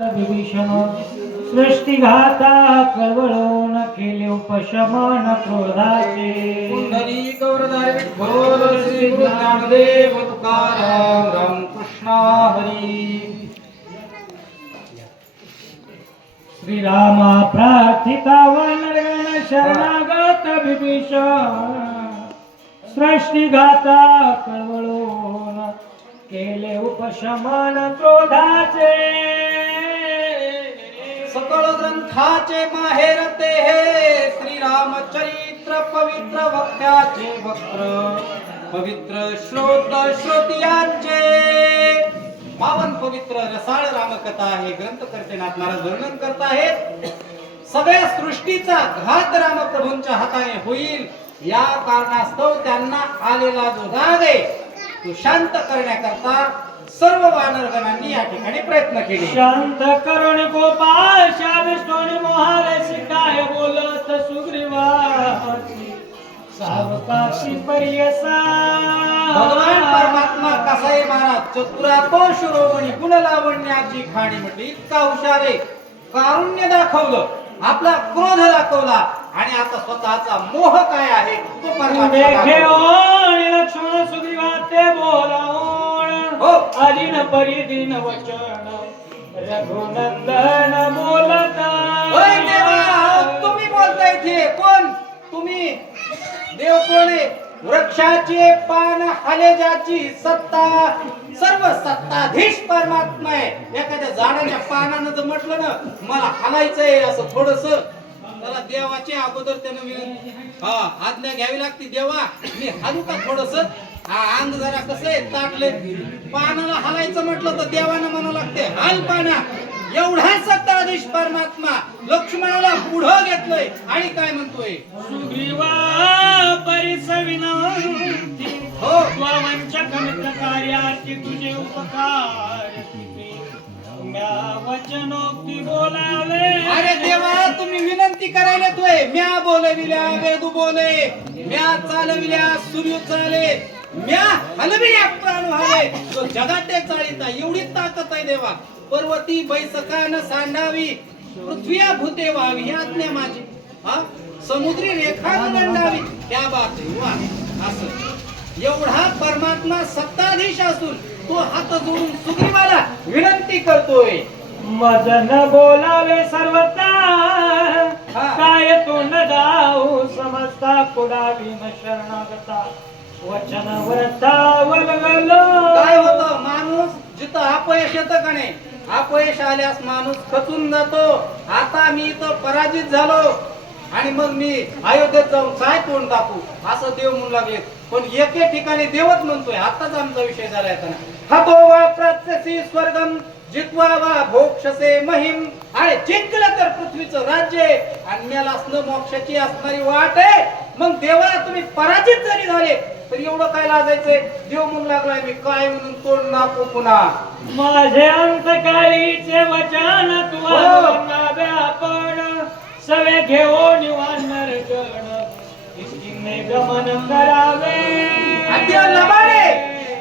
विभीषण सृष्टीघाता कळवळून केले उपशमन क्रोधाचे. पुंडली गौरधारी विठ्ठल श्री ज्ञानदेव तुकाराम रामकृष्ण हरी श्रीरामा प्रार्थिता वनगण शरणागत विभीषण. सृष्टीघाता कळवळून केले उपशमन क्रोधाचे. सकळ ग्रंथाचे माहेर ते हे. श्रीरामचरित्र पवित्र वक्त्याचे वक्र पवित्र श्रोत श्रोतियांचे. पावन पवित्र रसाळ रामकथा हे ग्रंथकर्तेनाथ महाराज वर्णन करत आहेत. सगळ्या सृष्टीचा घात रामप्रभूंच्या हाताने होईल. या कारणास्तव त्यांना आलेला जो राग आहे तो शांत करण्याकरता सर्व वानरगणांनी या ठिकाणी प्रयत्न केले. शांत करुण गोपाळ शाविष्णून मोहाल शिकाय बोलत सुग्रीवाची सावकाशी पर्यसा. भगवान परमात्मा कसाई महाराज चतुरा तो शिरोमणी गुण लावण्याची खाणी म्हटली इतका हुशार कारुण्य दाखवलं आपला क्रोध दाखवला आणि आता स्वतःचा मोह काय आहे तो परमात्मा लक्ष्मण सुग्रीवा ते बोलावण हो. अदिन परिदिन वचन रघुनंदन बोलता। होय देवा तुम्ही बोलताय ते कोण? तुम्ही? देव कोण आहे? वृक्षाचे पान हलेजाची सत्ता सर्व सत्ताधीश परमात्मा आहे. एखाद्या झाडाच्या पानानं जर म्हटलं ना मला हलायचंय असं थोडस त्याला देवाचे अगोदर त्यानं हा आज्ञा घ्यावी लागते देवा. मी हलू का थोडस? हा अंग जरा कसं आहे ताटले पानाला हलायचं म्हटलं तर देवानं म्हणू लागते हाल पाना. एवढा सत्ताधीश परमात्मा लक्ष्मणाला पुढं घेतलंय. आणि काय म्हणतोय? सुग्रीवा हो. मित्र कार्याची तुझे उपकार. वचनोक्ती बोलावे. अरे देवा तुम्ही विनंती करायला तोय म्या बोलविल्या वेदू बोले. म्या चालविल्या सूर्य चाले. म्या हलविल्या प्राण व्हावे. तो जगाते चालिता एवढी ताकद आहे देवा. पर्वती बैसकान सांडावी. पृथ्वी भूते व्हावी. ही आज्ञा माझी. हा? समुद्री रेखा गंडावी त्या बात असं. एवढा परमात्मा सत्ताधीश असून तो हात जोडून सुग्रीवाला विनंती करतोय. मजन बोलावे सर्वता काय तोंड जाऊ समजता पुढा भीम शरणागता. वचन व्रता वलगलो काय होतं? माणूस जिथं अपयश येतं का नाही? अपयश आल्यास माणूस खचून जातो. आता मी इथं पराजित झालो. आणि मग मी अयोध्येत जाऊन काय तोंड दाखवू? असं देव म्हणू लागले. पण एके ठिकाणी देवच म्हणतोय. आताच आमचा विषय झालाय हा हतो वा प्राप्स्यसि स्वर्गम जित्वा वा भोक्षसे महिम. आणि जिंकलं तर पृथ्वीचं राज्य आहे. मेलास न मोक्षाची असणारी वाट आहे. मग देवा तुम्ही पराजित जरी झाले तर एवढं काय लाजायचंय? देव म्हणू लागलाय मी काय म्हणून तोंड नाकू पुन्हा? माझे अंतकाळीचे वचन हो. तुला आपण सवे घेऊन वानर गण इष्टीने गमन करावे आणि देव लबाडे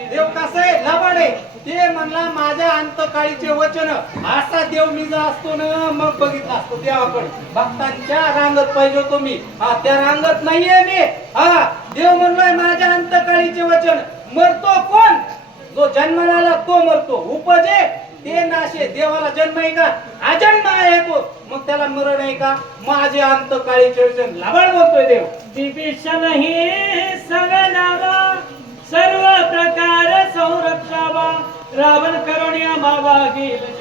देव कसं आहे लबाडे ते म्हणला माझ्या अंतकाळीचे वचन असा देव मी जर असतो ना मग बघितला असतो देवाकडे. भक्तांच्या रांगत पाहिजे होतो मी. हा त्या रांगत नाहीये मी. हा देव म्हणलाय माझ्या अंतकाळीचे वचन मरतो कोण? जो जन्माला आला तो मरतो. उपजे ते नाशे. देवाला जन्म आहे का? अजन्म आहे तो. मग त्याला मरण आहे का? माझे अंतकाळीचे वचन. लबाड बोलतोय देव. विभीषण हे रावण करुण्या मावा गेल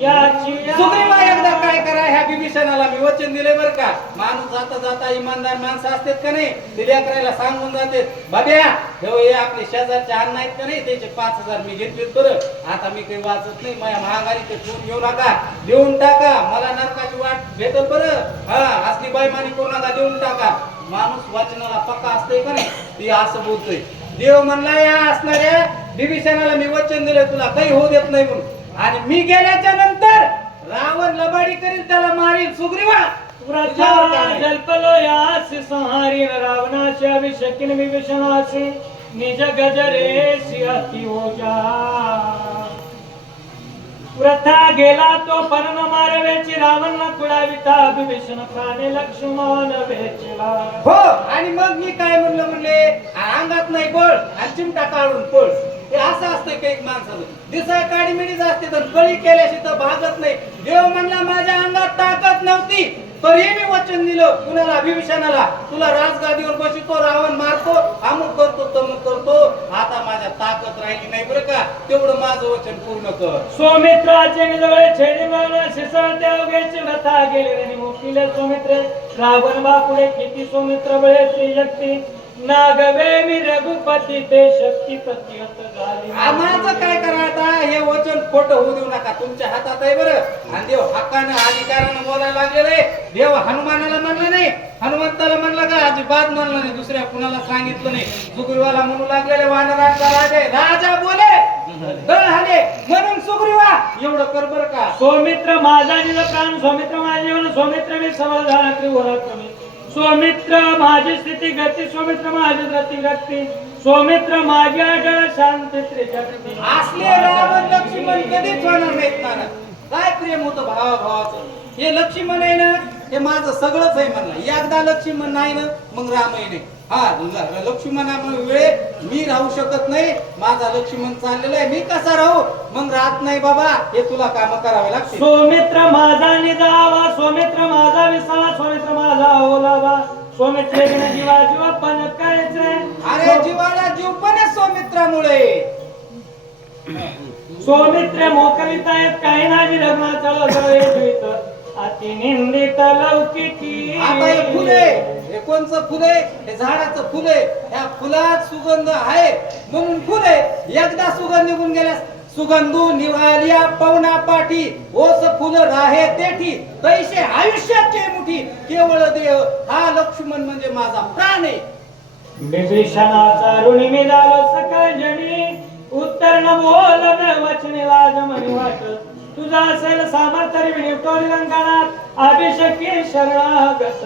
याची सुग्रीवा एकदा काय करा ह्या बिभीषणाला मी वचन दिले बर का. माणूस जाता जाता इमानदार माणसं असतात का नाही? ते लेकरायला सांगून जाते बाब्या हे आपले शेजारचे अन्न आहेत का नाही? त्याचे पाच हजार मी घेतले बरं. आता मी काही वाचत नाही माझ्या महागारी ते ठेवून घेऊ नका. देऊन टाका मला नरकाची वाट भेटत बरं. हा असली बैमानी करू नका देऊन टाका? माणूस वाचनाला पक्का असतोय का नाही? ती असं बोलतोय. देव म्हणला या असणाऱ्या बिभीषणाला मी वचन दिले तुला काही होऊ देत नाही म्हणून. आणि मी गेल्याच्यानंतर रावण लबाडी करील त्याला मारील सुग्रीवा. जल्पलो यास संहारी रावणाच्या अभिषेकीन विभीषणाचे. निज गजरे सिंहती ओजा व्रथा गेला तो परण मारवेची रावण कुडाविता विभीषण प्राणे लक्ष्मण वेचला. हो आणि मग मी काय म्हणलं म्हणले? अंगात नाही बळ आणि चिमटा काढून पळ. हे असं असतं काही माणसाचं. दिसा काडी मिडीच असते तर बळी केल्याशी तर भागत नाही. देव म्हणला माझ्या अंगात ताकद नव्हती तरी मी वचन दिलं. कुणाला अभिभीषणाला तुला राजगादीवर बसतो रावण मारतो अमुक करतो तमुक करतो. आता माझ्या ताकद राहिली नाही बरं का? तेवढं माझं वचन पूर्ण कर. सौमित्राचे निजवळे छेडी मारला शिसळ त्या उभ्याची व्रथा गेले रे मोठीले सौमित्र रावण बापुडे किती सौमित्र बळे शक्ती नागवे मी रघुपती ते शक्ती प्रत्यत झाली. आम्हाचं काय करायचं हे वचन खोटं होऊ देऊ नका. तुमच्या हातात आहे बरं. आणि देव हक्कानं अधिकारानं बोलायला लागलेलं देव हनुमानाला म्हणलं नाही. हनुमंताला म्हणलं का अजिबात म्हणलं नाही. दुसऱ्या कुणाला सांगितलं नाही. सुग्रीवाला म्हणू लागलेले वानरांचा राजे राजा बोले. हाले. म्हणून सुग्रीवा. एवढं कर बरं का. सौमित्र माझा निज प्राण सौमित्र माझे सौमित्र मी समाधान त्रिवराक्रमी सौमित्र माझी स्थिती गती सौमित्र माझी रती गती. सौमित्र माझ्या अडळ शांती त्रिजगती असले रावण लक्ष्मण कधीच होणार नाहीत ना काय प्रेम होतं भावा भावाचं हे लक्ष्मण आहे ना हे माझं सगळंच आहे म्हणलं एकदा लक्ष्मण नाही ना मग रामही नाही हा ल- लक्ष्मणामुळे मी राहू शकत नाही. माझा लक्ष्मण चाललेला आहे. मी कसा राहू? मग राहत नाही बाबा. हे तुला काम करावे लागतील. सौमित्र माझा निजावा सौमित्र माझा विसावा सौमित्र माझा ओलावा. सौमित्र जीवा जीवा पण करायचे अरे जीवाला जीव पण आहे सौमित्रामुळे. सौमित्र मोकविता आहेत काही नाही रघुनाथ अति निंदित लौकिकी आता हे फुले हे कोणचं फुले? हे झाडाचं फुले. ह्या फुलात सुगंध आहे. म्हणून फुले एकदा सुगंध निघून गेल्यास सुगंधू निवालिया पवना पाठी. ओस फुल राहे तेठी. तैसे आयुष्याचे मुठी. केवळ देव हा लक्ष्मण म्हणजे माझा प्राण. आहे विभीषणाचा ऋणी मी झालो सकळ जणी उत्तर न बोल न वचने लाज मनी वाट तुझा असेल सामर्थ्य विनिवटोली रंगणात अभिषेकी शरणागत.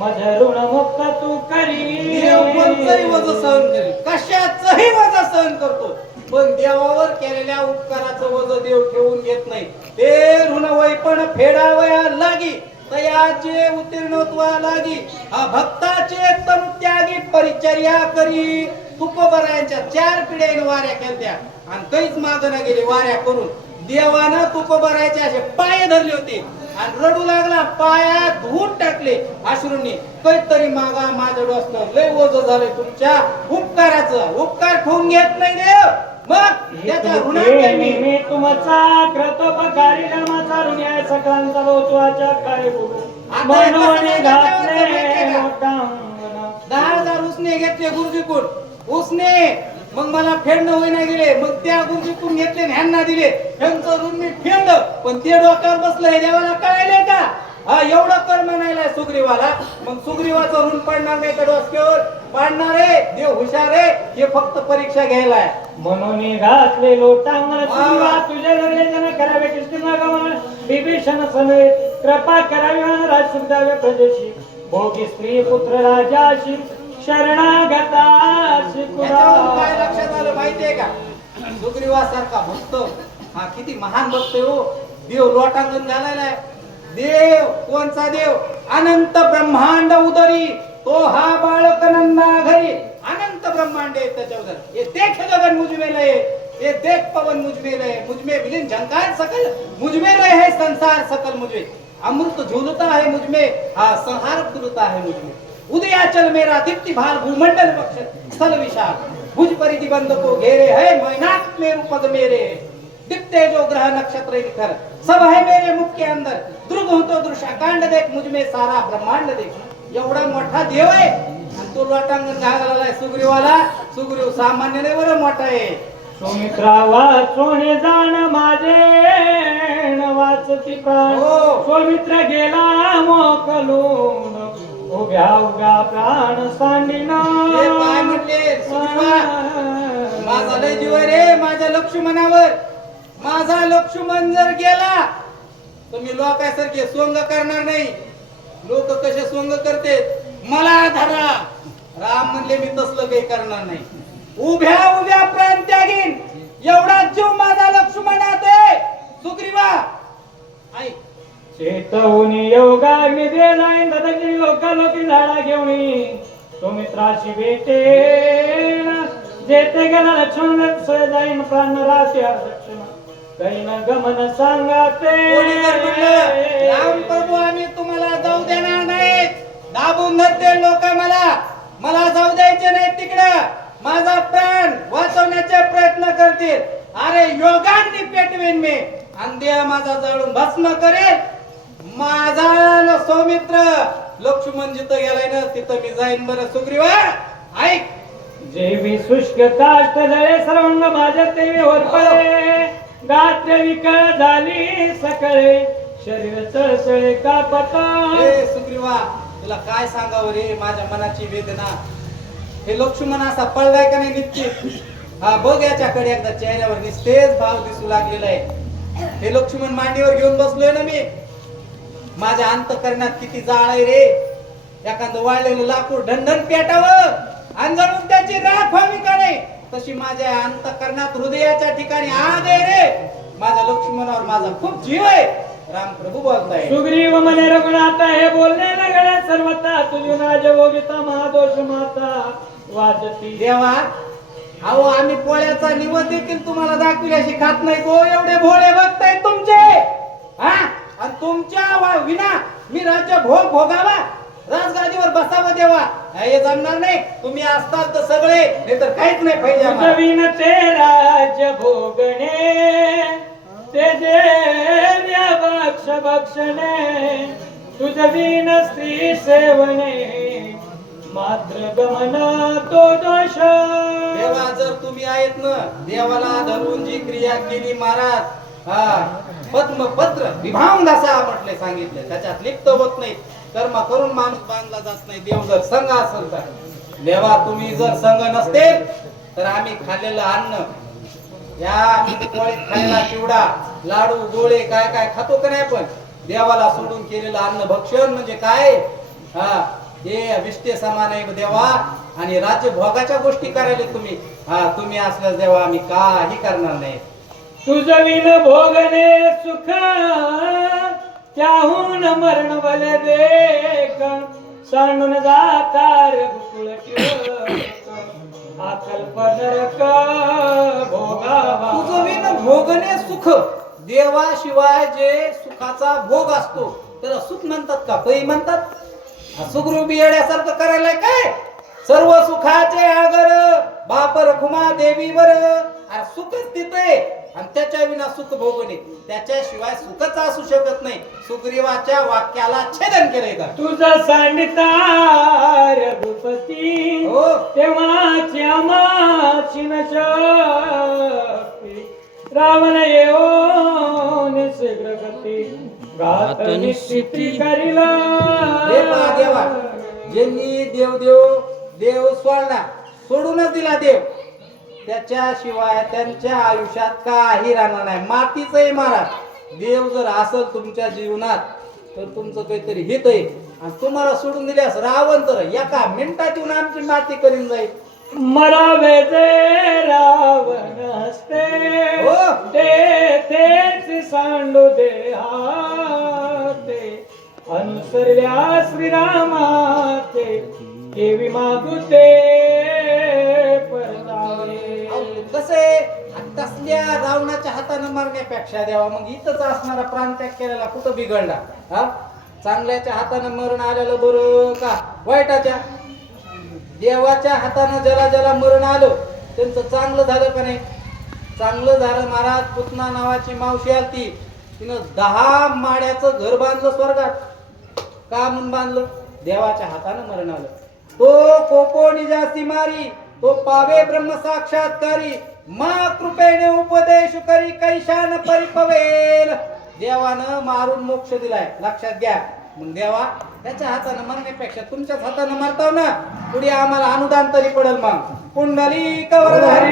मज ऋण मुक्त तू करी देव वज सहन करी कशाचही वज सहन करतो. पण देवावर केलेल्या उपकाराचं वज देव ठेवून घेत नाही. ते ऋणवैपण फेडावया लागी. तयाचे उत्तीर्णत्वा लागी. हा भक्ताचे तन त्यागी परिचर्या करी. तुकोबरायांच्या चार पिढ्याने वाऱ्या केलत्या. आणि काहीच मागं न वाऱ्या करून. देवानं तुकोबरायचे असे पाय धरले होते. आणि रडू लागला पाया धुवून टाकले अश्रूंनी काहीतरी मागा माझं डोसलं लय ओझ झालंय तुमच्या उपकाराचं. उपकार ठेवून घेत नाही देव मग त्याच्या आहे मी तुमचा क्रतोपकारी धर्माचा ऋणी आहे. सकळांचा लोचवाच्या काय बोलू घातले. दहा हजार उसने घेतले गुरुजीकडून. उसने मग मला फेडणं होईना गेले मग त्या गुरुजीकडून घेतले ह्यांना दिले. ह्यांचं ऋण मी फेडलं पण ते डोक्यावर बसलंय देवाला कळायले का? हा एवढं कर म्हणायला सुग्रीवाला. मग सुग्रीवाचं ऋण पडणार नाही का डोसक्यावर? पाडणार आहे. देव हुशार आहे. हे फक्त परीक्षा घ्यायला आहे. म्हणून घातले लोटांगण तुझ्या करावे विभीषण समेत कृपा करावी म्हणून राज सुखदावे प्रजेशी. भोगी स्त्री पुत्र राजाशी. शरणागता काय लक्षात आलं माहितीये का? सुग्रीवासारखा भक्त. हा किती महान भक्त हो. देव लोटांगण घालायला देव कोणचा देव? अनंत ब्रह्मांड उदरी. तो हा बाळक नंदा घरी. अनंत ब्रह्मांड आहे त्याच्या उदर हे देख गगन मुजमेल आहे. हे देख पवन मुजमेल आहे. मुजमे विलीन झंकार सकल मुजमेल है संसार सकल मुजमे. अमृत झुलता आहे मुजमे. हा संहार फुलता आहे मुजमे. उदयाचल मेरा दीप्ति भाल भूमंडल बख्श स्थल विशाल। भुज परिधि बंद को घेरे है मैनाक मेरु पद मेरे। दिखते जो ग्रह नक्षत्र निखर सब है मेरे मुख के अंदर। दृग हूं तो दृश्य कांड देख मुझ में सारा ब्रह्मांड देख। एवढा मोठा देव आहे आणि तो लोटांगण घालायला सुग्रीवाला। सुग्रीव सामान्य नाही बरं मोठा आहे. सुमित्रा वाचून जाण माझे न वाचती प्राण। हो. सुमित्र गेला मोकलून. उभ्या उभ्या प्राण सांडिना. हे काय म्हटले सुग्रीवा माझा लय जीव रे माझ्या लक्ष्मणावर. माझा लक्ष्मण जर गेला तर मी लोकांसारखे सोंग करणार नाही. लोक कसे सोंग करते? मला धरा. राम म्हणले मी तसलं काही करणार नाही. उभ्या उभ्या प्राण त्यागीन. एवढा जीव माझा लक्ष्मणात आहे. सुग्रीवा ऐक चेतवून योगाग्नी देलाय लोका लोकी झाडा घेऊन. तो मित्राशी भेटेन जेते गेला लक्ष्मण सोय जाईन प्राण राहते काही कैन गमन सांगाते. राम प्रभू आम्ही तुम्हाला जाऊ देणार नाही दाबून धरते लोक मला. मला जाऊ द्यायचे नाही तिकडं. माझा प्राण वाचवण्याचे प्रयत्न करतील. अरे योगांनी पेटवेन मी. आणि माझा जळून भस्म करेल. माझा न सौमित्र लक्ष्मण जिथं गेलाय ना तिथं मी जाईन बरं सुग्रीवा ऐक. जेवी शुष्क काष्ट जळे सर्वांग माझ्या तेवी गात्र विकळ झाली सकळे. शरीर चळसळे कापत. हे सुग्रीवा तुला काय सांगावं रे? माझ्या मनाची वेदना. हे लक्ष्मण असा पडलाय का नाही निश्चित हा बघ याच्याकडे एकदा चेहऱ्यावर निस्तेज भाव दिसू लागलेला आहे. हे लक्ष्मण मांडीवर घेऊन बसलोय ना मी. माझ्या अंतकरणात किती जाळ आहे रे? एखादं वाळलेलं लाकूड ढणढण पेटावं. जणू त्याची राख व्हावी का नाही? तशी माझ्या अंतकरणात हृदयाच्या ठिकाणी आग आहे रे. माझ्या लक्ष्मणावर माझा खूप जीव आहे. रामप्रभू बोलताय. सुग्रीव मने रघुनाथ हे बोलणे लगड्या सर्वता तुझी राज भोगिता महादोष माता. वाजती देवा अहो आम्ही पोळ्याचा निवड देखील तुम्हाला दाखविल्याशी खात नाही गो. एवढे भोळे बघताय तुमचे. हा? आणि तुमच्या वा- विना मी राज्य भोग भोगावा राजगादीवर बसावं देवा. हे जमणार नाही. तुम्ही असताल तर सगळे नाही तर काहीच नाही पाहिजे. तुझविन ते राज्य भोगणे ते जे बक्ष बक्षणे तुझविन स्त्री सेवने मात्र गमन तो दोष. देवा जर तुम्ही आहेत ना देवाला धरून जी क्रिया केली महाराज हा पद्मपत्र विभावून असा म्हटले सांगितले. त्याच्यात लिप्त होत नाही. कर्म करून माणूस बांधला जात नाही. देव जर संघ असेल तर देवा तुम्ही जर संघ नसते तर आम्ही खाल्लेलं अन्न या पोळीत खायला चिवडा लाडू गोळे काय काय खातो का नाही पण देवाला सोडून केलेलं अन्न भक्षण म्हणजे काय? हा हे विष्टे समान आहे देवा आणि राज्य भोगाच्या गोष्टी करायला तुम्ही. हा तुम्ही असल्यास देवा आम्ही काही करणार नाही. तुझविन भोगने सुख त्याहून मरण बले देख. सांडून जातार तुझविन भोगने सुख देवाशिवाय जे सुखाचा भोग असतो त्याला सुख म्हणतात का? पै म्हणतात? हा सुखरूपी येण्यासारखं करायला काय? सर्व सुखाचे आगर बापर खुमा देवीवर. अरे सुखच तिथे. आणि त्याच्या विना सुख भोगणे त्याच्याशिवाय सुखच असू शकत नाही. सुग्रीवाच्या वाक्याला छेदन केलंय का तुझा सांडिता रघुपती हो. तेव्हाची आमाची न शक्ती रावण येऊन शीघ्र गती घात निश्चिती करिला. हे ज्यांनी देव देव देव सोडला सोडूनच दिला देव त्याच्याशिवाय त्यांच्या आयुष्यात काही राहणार नाही. मातीच आहे महाराज. देव जर असल तुमच्या जीवनात तर तुमचं काहीतरी हित आहे आणि तुम्हाला सोडून दिल्यास रावण तर एका मिनिटात येऊन आमची माती करीन जाईल. मरावे जे रावण हसते हो. ते तेच सांडू दे अनुसरल्या श्रीरामाचे केवी मागुते तसल्या रावणाच्या हातानं मारण्यापेक्षा द्यावा मग इथंच असणारा प्राणत्याग केलेला कुठं बिघडला? हा? चांगल्याच्या हातानं मरण आलेलं बरं का? वाईटाच्या? देवाच्या हातानं ज्याला ज्याला मरण आलं त्यांचं चांगलं झालं का नाही? चांगलं झालं महाराज पुतना नावाची मावशी आलती. तिनं दहा माड्याचं घर बांधलं स्वर्गात. का म्हणून बांधलं? देवाच्या हातानं मरण आलं. तो कोपो निजासी मारी तो पावे ब्रह्म साक्षात्कारी मा कृपेने उपदेश करी कैशान परिपवेल. देवानं मारून मोक्ष दिलाय. लक्षात घ्या. मग देवा त्याच्या हातानं मरण्यापेक्षा तुमच्याच हातानं मरताव ना. पुढे आम्हाला अनुदान तरी पडेल मग. कुंडली कवरधारी